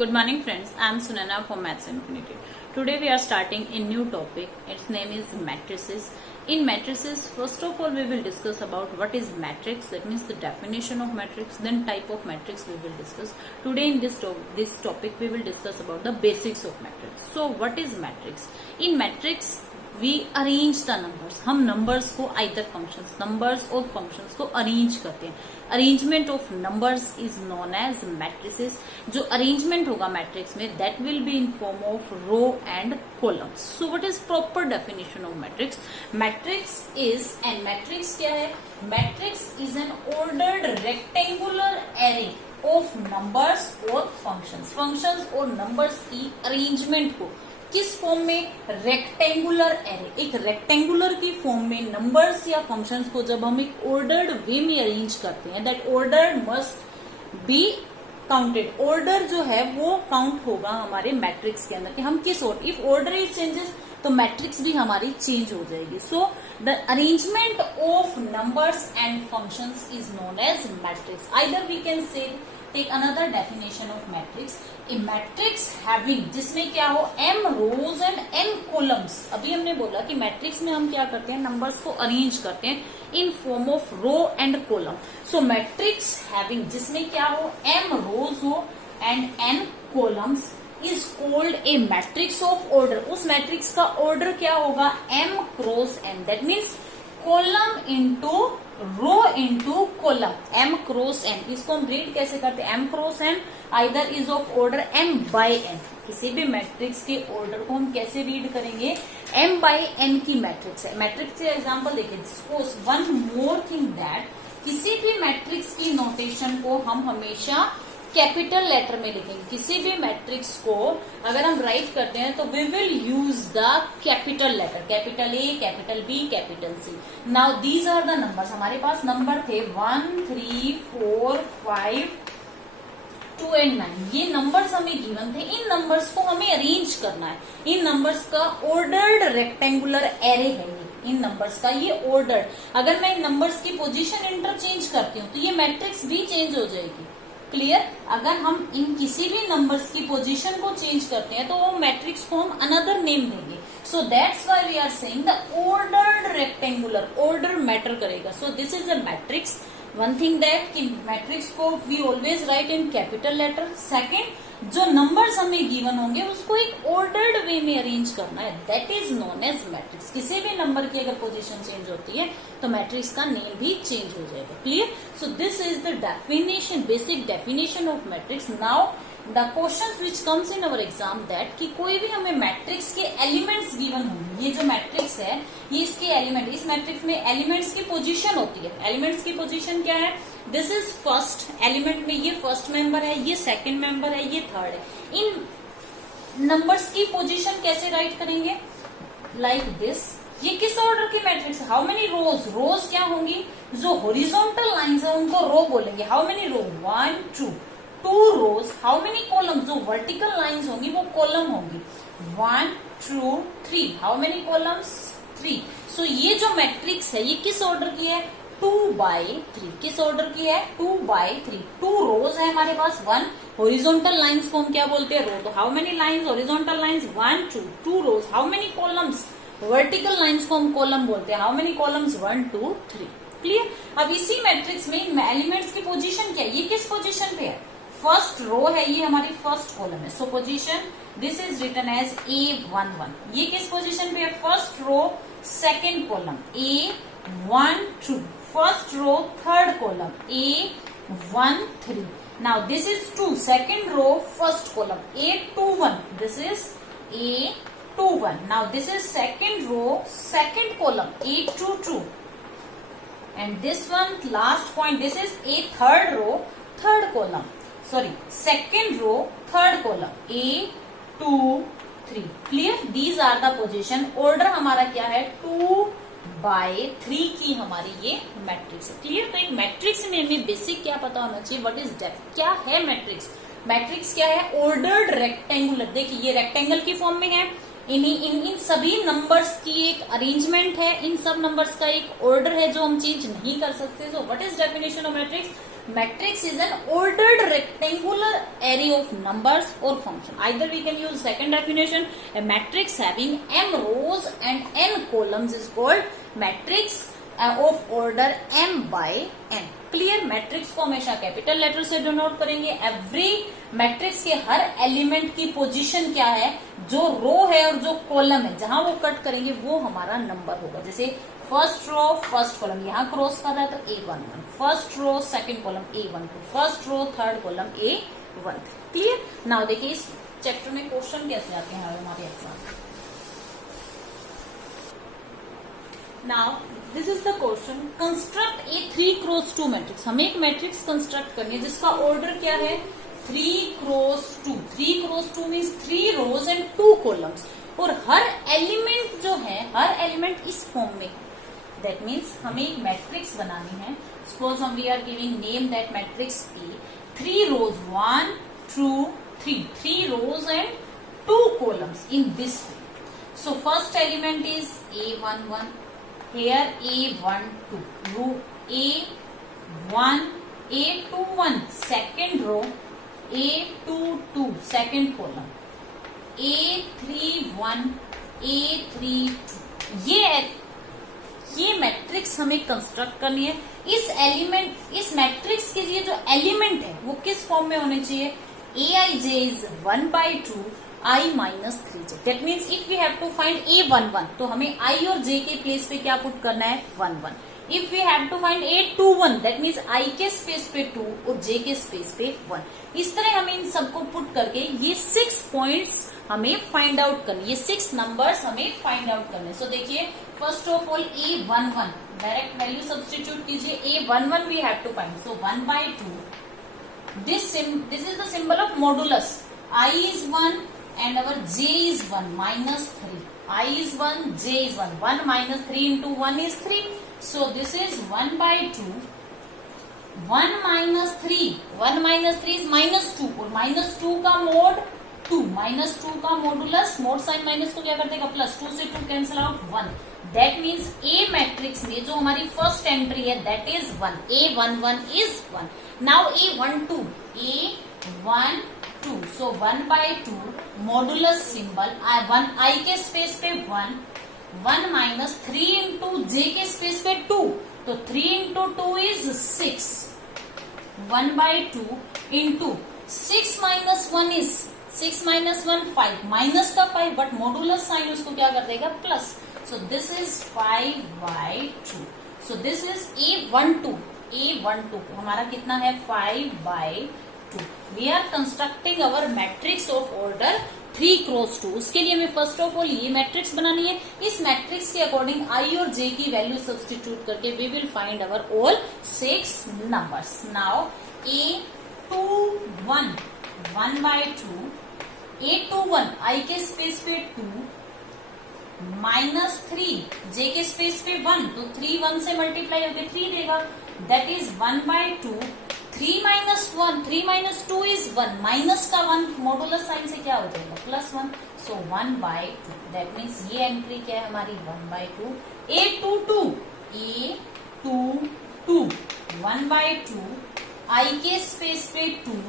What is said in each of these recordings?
Good morning friends, I am Sunana from Maths Infinity. Today we are starting a new topic. Its name is matrices. In matrices, first of all we will discuss about what is matrix, that means the definition of matrix, then type of matrix we will discuss. Today in this topic we will discuss about the basics of matrix. So what is matrix? In matrix we arrange the numbers. हम numbers को either functions, numbers और functions को arrange करते हैं. Arrangement of numbers is known as matrices. जो arrangement होगा matrix में, that will be in form of row and columns. So what is proper definition of matrix? Matrix is, and matrix क्या है? Matrix is an ordered rectangular array of numbers और functions. Functions और numbers की arrangement को किस form में? Rectangular array. एक rectangular की फॉर्म में नंबर्स या फंक्शंस को जब हम एक ऑर्डर्ड वे में अरेंज करते हैं, that order must be counted. Order जो है वो काउंट होगा हमारे मैट्रिक्स के अंदर कि हम किस order, if order is changes तो मैट्रिक्स भी हमारी चेंज हो जाएगी. So the arrangement of numbers and functions is known as matrix. Either we can say take another definition of matrix. A matrix having, जिसमें क्या हो, m rows and n columns. अभी हमने बोला कि मैट्रिक्स में हम क्या करते हैं, नंबर्स को अरेंज करते हैं in form of row and column. So matrix having, जिसमें क्या हो, m रोज हो and n columns, is called a matrix of order. उस मैट्रिक्स का ऑर्डर क्या होगा, m cross n. That means column into row into column, m cross n. इसको हम रीड कैसे करते हैं, m cross n either is of order m by n. किसी भी मैट्रिक्स के ऑर्डर को हम कैसे रीड करेंगे, m बाई n की मैट्रिक्स है. मैट्रिक्स के एग्जांपल देखिए. Suppose one more thing that, किसी भी मैट्रिक्स की नोटेशन को हम हमेशा कैपिटल लेटर में लिखेंगे. किसी भी मैट्रिक्स को अगर हम राइट करते हैं तो we will use the capital letter, capital A, capital B, capital C. Now these are the numbers. हमारे पास नंबर थे 1, 3, 4, 5, 2 एंड 9. ये नंबर्स हमें गिवन थे. इन नंबर्स को हमें अरेंज करना है. इन नंबर्स का ऑर्डर्ड रेक्टेंगुलर एरे है ये. इन नंबर्स का ये ऑर्डर्ड. अगर मैं इन नंबर्स की पोजीशन इंटरचेंज करती हूँ तो ये मैट्रिक्स भी चेंज हो जाएगी. क्लियर? अगर हम इन किसी भी नंबर्स की पोजीशन को चेंज करते हैं तो वो मैट्रिक्स को हम अनदर नेम देंगे. So that's why we are saying the ordered rectangular. Order matter करेगा. So this is a matrix. One thing that कि मैट्रिक्स को we always write in capital letter. Second, जो नंबर्स हमें given होंगे उसको एक ordered way में arrange करना है, that is known as matrix. किसी भी नंबर की अगर पोजीशन चेंज होती है तो मैट्रिक्स का नेम भी चेंज हो जाएगा. Clear? So this is the definition, basic definition of matrix. Now the questions which comes in our exam that कि कोई भी हमें मैट्रिक्स के एलिमेंट्स गिवन होंगे. ये जो मैट्रिक्स है ये इसके एलिमेंट, इस मैट्रिक्स में एलिमेंट्स की पोजीशन होती है. एलिमेंट्स की पोजीशन क्या है, दिस इज फर्स्ट एलिमेंट में ये फर्स्ट मेंबर है, ये सेकंड मेंबर है, ये थर्ड है. इन नंबर्स की पोजीशन कैसे राइट करेंगे, लाइक दिस. ये किस ऑर्डर की मैट्रिक्स है, हाउ मेनी रोज. रोज क्या होंगी, जो हॉरिजॉन्टल लाइंस है उनको रो बोलेंगे. How many row, 1, 2. 2 rows. How many column, जो वर्टिकल लाइंस होंगी वो कॉलम होंगी. 1, 2, 3. How many columns, 3. सो ये जो मैट्रिक्स है ये किस ऑर्डर की है, 2/3. किस ऑर्डर की है, 2/3. 2 रोज है हमारे पास. 1 हॉरिजॉन्टल लाइंस को हम क्या बोलते हैं, रो. तो how many lines, horizontal lines 1, 2. 2 rows. How many columns, vertical lines को हम कॉलम बोलते हैं. How many columns, 1, 2, 3. क्लियर? अब इसी मैट्रिक्स में एलिमेंट्स की पोजीशन क्या है, ये किस पोजीशन पे है, फर्स्ट रो है, ये हमारी फर्स्ट कॉलम है. So position this is written as A11. ये किस पोजीशन पे है, first row second column, A1, 2. First row third column, A1, 3. Now this is 2 second row first column, A21. This is A21. Now this is second row second column, A22. And this one last point, this is A third row third column, sorry second row third column, A23. Clear? These are the position. Order हमारा क्या है, 2/3 की हमारी ये matrix है. Clear? तो एक matrix में हमें बेसिक क्या पता होना चाहिए, व्हाट इज डेफ, क्या है मैट्रिक्स. मैट्रिक्स क्या है, ऑर्डर्ड रेक्टेंगुलर. देखिए ये रेक्टेंगल की फॉर्म में है. इन सभी नंबर्स की एक अरेंजमेंट है, इन सब नंबर्स का एक ऑर्डर है जो हम चेंज नहीं कर सकते. So what is definition of matrix, matrix is an ordered rectangular array of numbers or function. Either we can use second definition, a matrix having m rows and n columns is called matrix of order m by n. Clear. Matrix को हमेशा capital letter से denote करेंगे. Every matrix के हर element की position क्या है, जो रो है और जो कॉलम है, जहां वो कट करेंगे वो हमारा नंबर होगा. जैसे फर्स्ट रो फर्स्ट कॉलम यहां क्रॉस कर रहा है तो A11, first row second column A12, first row third column A13. Clear. Now देखिए इस चैप्टर में क्वेश्चन कैसे आते हैं हमारे exam. Now this is the question. Construct a 3x2 matrix. हमें एक मैट्रिक्स कंस्ट्रक्ट करनी है जिसका ऑर्डर क्या है 3x2. 3x2 means 3 rows and 2 columns. और हर एलिमेंट जो है, हर एलिमेंट इस फॉर्म में. दैट मीन्स हमें एक मैट्रिक्स बनानी है. सपोज हम we are giving name that matrix A. 3 rows 1 2 3. 3 rows and 2 columns in this way. So first element is A11. Here A12, row A1, A21, second row, A22, second column, A31, A32. ये matrix हमें construct करनी है. इस matrix के लिए जो element है वो किस फॉर्म में होने चाहिए. Aij is 1/2 I minus 3j. That means if we have to find A11 तो हमें I और J के प्लेस पे क्या पुट करना है 1 1. If we have to find A21 that means I के स्पेस पे 2 और J के स्पेस पे 1. इस तरह हमें इन सबको पुट करके ये 6 पॉइंट्स हमें फाइंड आउट करने, ये 6 नंबर्स हमें फाइंड आउट करने. सो देखिए first of all A11 direct value substitute कीजिए. A11 we have to find. So 1/2. This is the symbol of modulus. I is 1 and our j is 1 minus 3. I is 1, j is 1. 1 minus 3 into 1 is 3. So this is 1/2. 1 minus 3. 1 minus 3 is minus 2. और minus 2 का mode 2. minus 2 का modulus, mod sine minus को क्या कर देगा plus. 2 से 2 cancel out 1. That means A matrix में जो हमारी फर्स्ट एंट्री है that is 1. A11 is 1. Now A12. A12. So 1/2 modulus symbol 1 I के स्पेस पे 1. 1 minus 3 into J के स्पेस पे 2. तो 3 into 2 is 6. 1/2 into 6 minus 1 is 6 minus 1 5. Minus का 5 बट मॉडुलस साइन उसको क्या कर देगा plus. So this is 5/2. So this is A12. A12 हमारा कितना है 5/2. We are constructing our matrix of order 3x2. उसके लिए हमें फर्स्ट ऑफ ऑल ये मैट्रिक्स बनानी है. इस मैट्रिक्स के अकॉर्डिंग I और J की वैल्यू सब्सटीट्यूट करके we will find our all 6 numbers. Now A21 1/2. A21 I के स्पेस पे 2 minus 3 J के स्पेस पे 1. तो 3 1 से मल्टीप्लाई होकर 3 देगा. That is 1/2. 3 minus 1. 3 minus 2 is 1. Minus का 1 मॉडुलस साइन से क्या हो जाएगा +1. So 1/2. That means ये एंट्री क्या है हमारी 1/2. A22 1/2 I के स्पेस पे 2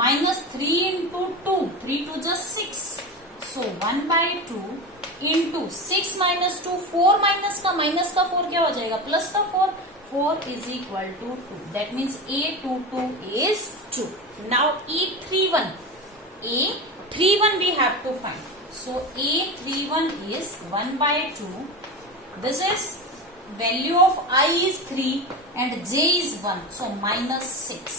minus 3 into 2. 3 2 just 6. So 1/2 into 6 minus 2 4 minus का 4 क्या हो जाएगा प्लस का 4 is equal to 2. That means A22 is 2. Now A31 we have to find. So A31 is 1/2. This is value of I is 3 and J is 1. So minus 6.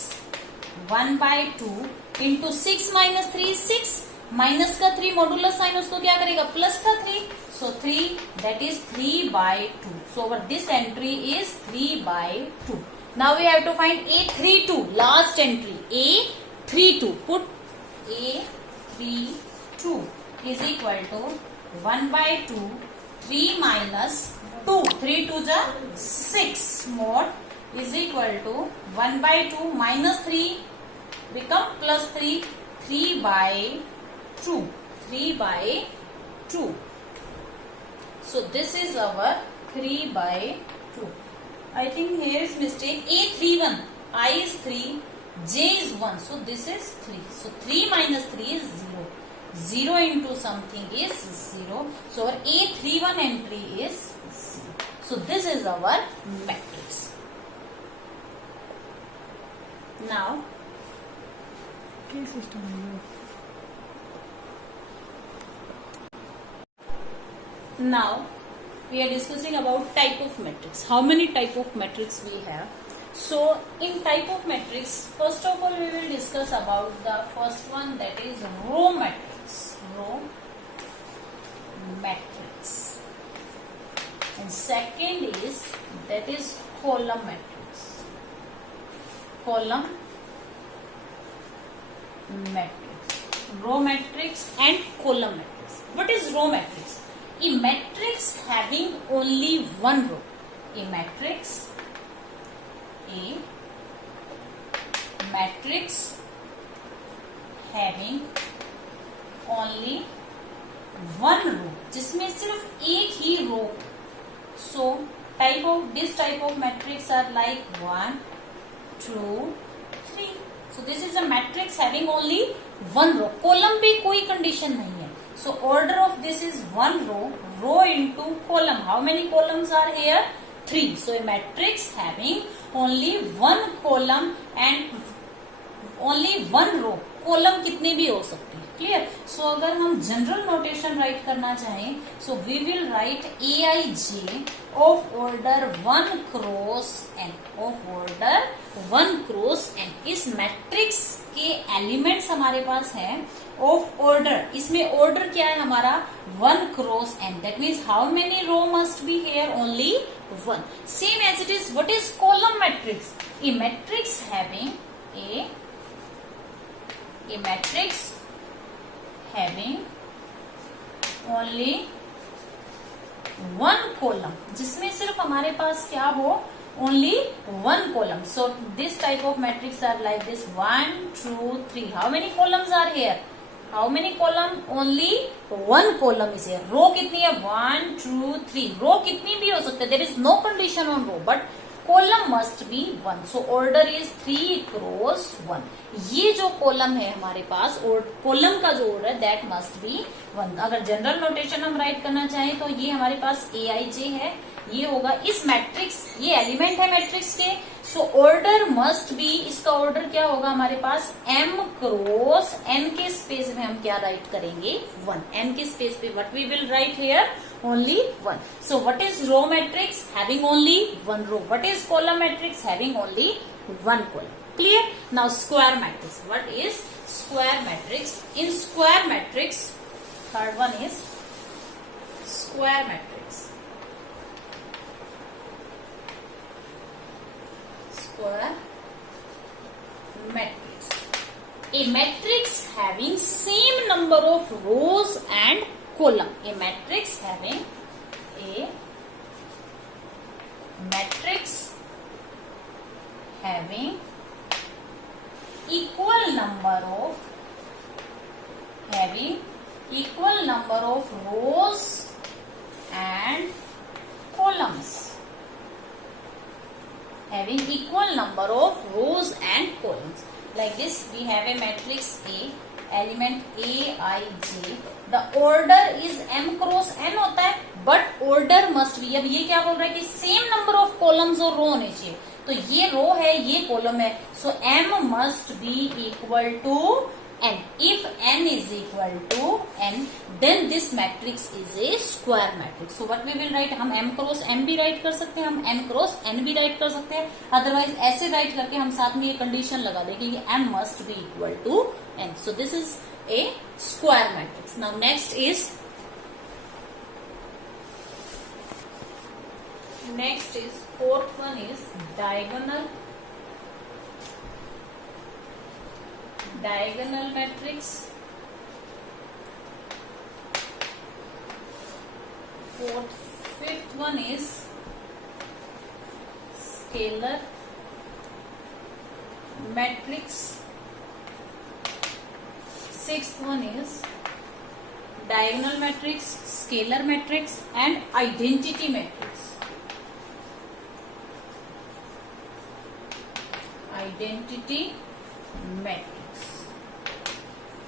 1/2 into 6 minus 3 is 6. Minus का 3 modulus sign उसको क्या करेगा plus का 3. So 3 that is 3/2. So our this entry is 3/2. Now we have to find A32 last entry. A32 put A32 is equal to 1/2 3 minus 2. 3 2 जा 6 mod is equal to 1/2 minus 3 become plus 3. 3/2. 3/2. So this is our 3/2. I think here is mistake. A31 I is 3, j is 1, so this is 3. So 3 minus 3 is 0. 0 into something is 0. So our A31 entry is 0. So this is our matrix. Now, we are discussing about type of matrix. How many type of matrix we have? So in type of matrix, first of all we will discuss about the first one, that is row matrix. Row matrix. And second is, that is column matrix. Column matrix. Row matrix and column matrix. What is row matrix? A matrix having only one row. A matrix having only one row, जिसमें सिर्फ एक ही रो. So this type of matrix are like 1, 2, 3. So this is a matrix having only one row. Column पे कोई condition नहीं है. So order of this is one row into column. How many columns are here? 3. So a matrix having only one column and only one row. Column कितने भी हो सकते हैं. Clear. सो अगर हम जनरल नोटेशन राइट करना चाहें, so we will write AIJ of order 1 cross n. Of order 1 cross n. इस मैट्रिक्स के एलिमेंट्स हमारे पास है ऑफ ऑर्डर. इसमें ऑर्डर क्या है हमारा? 1 cross n. That means how many row must be here? Only 1. Same as it is. What is column matrix? A matrix having a matrix having only one column, जिसमें सिर्फ हमारे पास क्या हो? Only one column. So this type of matrix are like this: 1, 2, 3. How many columns are here? How many column? Only one column is here. Row कितनी है? 1, 2, 3. Row कितनी भी हो सकते हैं. There is no condition on row, but column must be 1. So order is 3 cross 1. ये जो column है हमारे पास, और कॉलम का जो ऑर्डर है दैट मस्ट बी 1. अगर जनरल नोटेशन हम राइट करना चाहें तो ये हमारे पास AIJ है. ये होगा इस मैट्रिक्स, ये एलिमेंट है मैट्रिक्स के. सो ऑर्डर मस्ट बी, इसका ऑर्डर क्या होगा हमारे पास? M क्रॉस n के स्पेस में हम क्या राइट करेंगे? 1. n के स्पेस पे what we will write here? Only 1. So what is row matrix? Having only one row. What is column matrix? Having only one column. Clear? Now square matrix. What is square matrix? In square matrix, third one is square matrix. Square matrix. A matrix having same number of rows and column. A matrix having equal number of rows and columns. Having equal number of rows and columns. Like this, we have a matrix A, element AIJ. The order is M cross n होता है, but order must be. अब ये क्या बोल रहा है कि same number of columns और row होने चाहिए. तो ये रो है, ये कॉलम है. सो M must be equal to n. If n is equal to n, then this matrix is a square matrix. So what we will write? हम m cross m भी राइट कर सकते हैं, हम n cross n भी right कर सकते हैं. अदरवाइज ऐसे राइट करके हम साथ में ये कंडीशन लगा देंगे कि m must be equal to n. So this is a square matrix. Now next is fourth one is diagonal matrix. Fifth one is scalar matrix. Sixth one is diagonal matrix, scalar matrix and identity matrix. Identity matrix.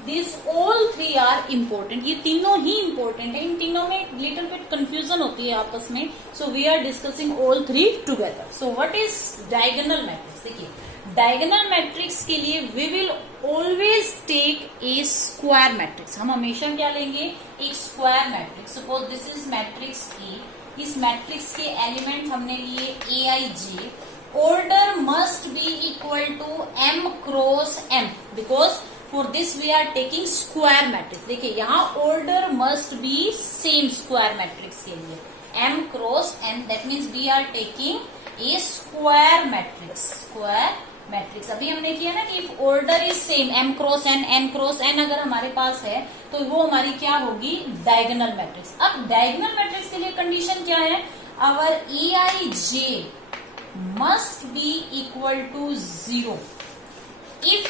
These all three are important. ये तीनों ही important है। इन तीनों में little bit confusion होती है आपस में। So we are discussing all three together. So what is diagonal matrix? देखिए, diagonal matrix के लिए we will always take a square matrix. हम हमेशा क्या लेंगे? एक square matrix. Suppose this is matrix A. इस matrix के element हमने लिए Aij. Order must be equal to m cross m because for this we are taking square matrix. देखिए यहाँ order must be same square matrix के लिए m cross n, that means we are taking a square matrix. Square matrix अभी हमने किया ना कि if order is same m cross n अगर हमारे पास है तो वो हमारी क्या होगी? Diagonal matrix. अब डायगोनल मैट्रिक्स के लिए कंडीशन क्या है? our Aij must be equal to 0 if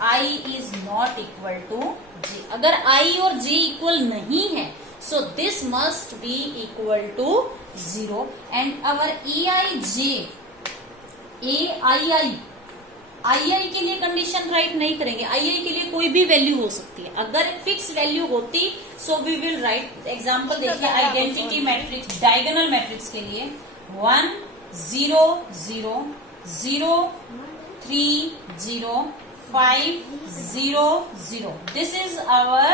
I is not equal to j. अगर I और j इक्वल नहीं है so this must be equal to 0 and our Aij आई के लिए कंडीशन राइट नहीं करेंगे. आई के लिए कोई भी वैल्यू हो सकती है. अगर फिक्स वैल्यू होती so we will write. Example देखिए आइडेंटिटी मैट्रिक्स डायगोनल मैट्रिक्स के लिए 1 0 0 0 3 0 5 0 0. This is our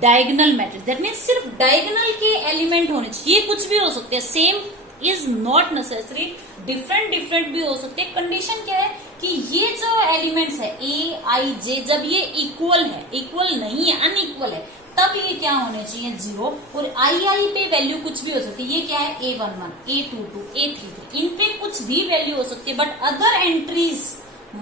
diagonal matrix. That means सिर्फ डायगोनल के एलिमेंट होने चाहिए. कुछ भी हो सकते हैं. Same is not necessary. Different भी हो सकते हैं. कंडीशन क्या है कि ये जो एलिमेंट्स है ए आई जे जब ये इक्वल है, इक्वल नहीं है, अनइक्वल है, तब ये क्या होने चाहिए? 0. और आई पे वैल्यू कुछ भी हो सकती है. ये क्या है? A11 A22 A33. इन पे कुछ भी वैल्यू हो सकती है but other entries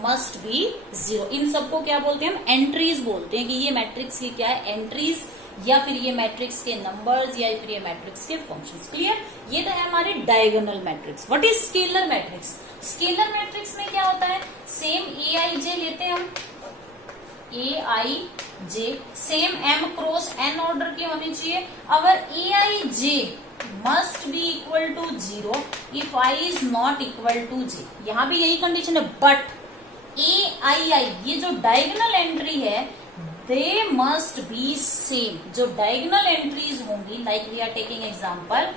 must B 0. इन सबको क्या बोलते हैं? हम एंट्रीज बोलते हैं कि ये मैट्रिक्स की क्या है? एंट्रीज या फिर ये मैट्रिक्स के नंबर्स या फिर ये मैट्रिक्स के फंक्शंस. क्लियर? ये तो है हमारे diagonal matrix. What is scalar matrix? Scalar matrix में क्या होता है? सेम ए आई जे लेते हैं हम. A i j same m cross n order की होनी चाहिए. Our a i j must be equal to 0 if i is not equal to j. यहां भी यही कंडीशन है. बट ए आई ये जो डायगोनल एंट्री है दे मस्ट बी सेम. जो डायगोनल एंट्रीज होंगी like we are taking example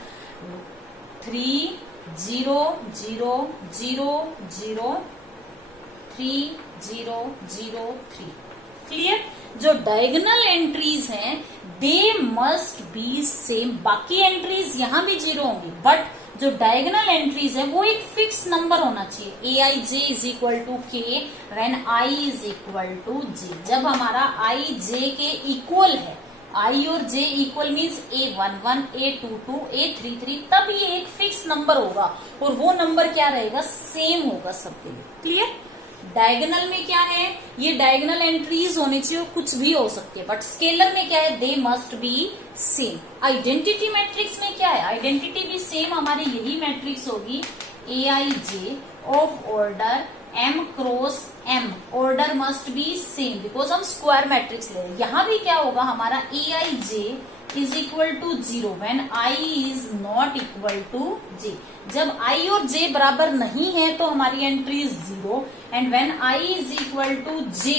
3 0 0 0 0 3 0 0 3. Clear? जो डायगोनल एंट्रीज हैं दे मस्ट बी सेम. बाकी एंट्रीज यहां भी 0 होंगी बट जो डायगोनल एंट्रीज है वो एक फिक्स नंबर होना चाहिए. A i j is equal to k when i is equal to j. जब हमारा आई जे के इक्वल है, आई और J equal means A11 A22 A33, तब ये एक फिक्स नंबर होगा और वो नंबर क्या रहेगा? सेम होगा सबके लिए. क्लियर? डायगोनल में क्या है? ये डायगोनल एंट्रीज होनी चाहिए. कुछ भी हो सकती है बट स्केलर में क्या है? They must be same. Identity matrix में क्या है? आइडेंटिटी भी सेम हमारी यही मैट्रिक्स होगी. A i j of order m cross m. Order must be same because हम स्क्वायर मैट्रिक्स ले रहे हैं. यहां भी क्या होगा? हमारा a i j is equal to 0 when i is not equal to j. जब i और j बराबर नहीं है तो हमारी entries 0 and when i is equal to j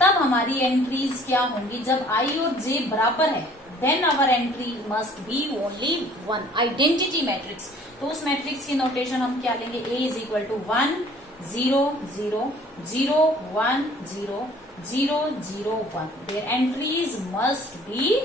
तब हमारी एंट्रीज क्या होंगी? जब i और j बराबर है then our entry must be only 1. Identity matrix. तो उस मैट्रिक्स की नोटेशन हम क्या लेंगे? a is equal to 1 0 0 0 1 0 0 0 1. Their entries must be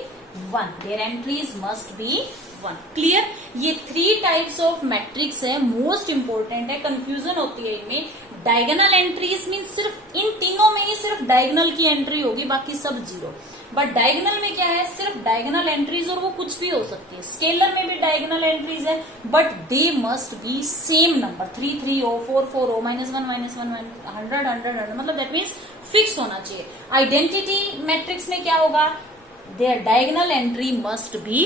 1. Their entries must be 1. Clear? ये 3 टाइप्स ऑफ मैट्रिक्स है. मोस्ट इंपोर्टेंट है. कंफ्यूजन होती है इनमें. डायगोनल एंट्रीज मीन सिर्फ इन तीनों में ही सिर्फ डायगोनल की एंट्री होगी, बाकी सब 0. बट डायगोनल में क्या है? सिर्फ डायगोनल एंट्रीज और वो कुछ भी हो सकती है. स्केलर में भी डायगोनल एंट्रीज है but they must be same number. 3 3 हो 4 4 हो -1 -1 100 100 मतलब दैट मीन्स फिक्स होना चाहिए. आइडेंटिटी मैट्रिक्स में क्या होगा? Their diagonal entry must be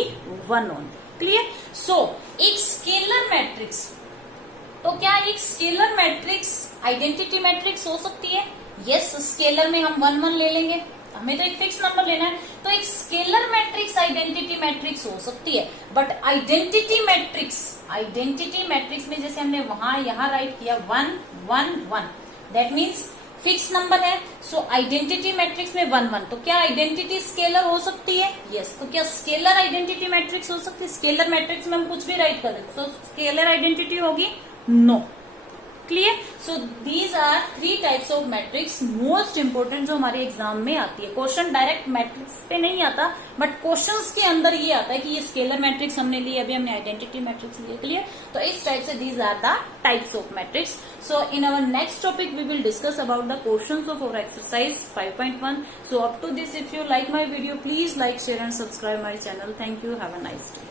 1 only. Clear? So एक स्केलर मैट्रिक्स, तो क्या एक स्केलर मैट्रिक्स आइडेंटिटी मैट्रिक्स हो सकती है? यस. स्केलर में हम 1 1 ले लेंगे. हमें तो एक फिक्स नंबर लेना है. तो एक स्केलर मैट्रिक्स आइडेंटिटी मैट्रिक्स हो सकती है बट आइडेंटिटी मैट्रिक्स में जैसे हमने वहां यहां राइट किया 1 1 1 दैट मीन्स फिक्स नंबर है। सो आइडेंटिटी मैट्रिक्स में 1 1, तो क्या आइडेंटिटी स्केलर हो सकती है? यस। तो क्या स्केलर आइडेंटिटी मैट्रिक्स हो सकती है? स्केलर मैट्रिक्स में हम कुछ भी राइट कर देते, तो स्केलर आइडेंटिटी होगी? No. Clear? So these are 3 types of matrix most important जो हमारे एग्जाम में आती है। क्वेश्चन डायरेक्ट मैट्रिक्स पे नहीं आता, बट क्वेश्चंस के अंदर ये आता है कि ये स्केलर मैट्रिक्स हमने ली, अभी हमने आइडेंटिटी मैट्रिक्स लिया। क्लियर? तो इस टाइप से these are the types of matrix. So in our next topic we will discuss about the questions of our exercise 5.1. So up to this, if you like my video, please like, share and subscribe my channel. Thank you. Have a nice day.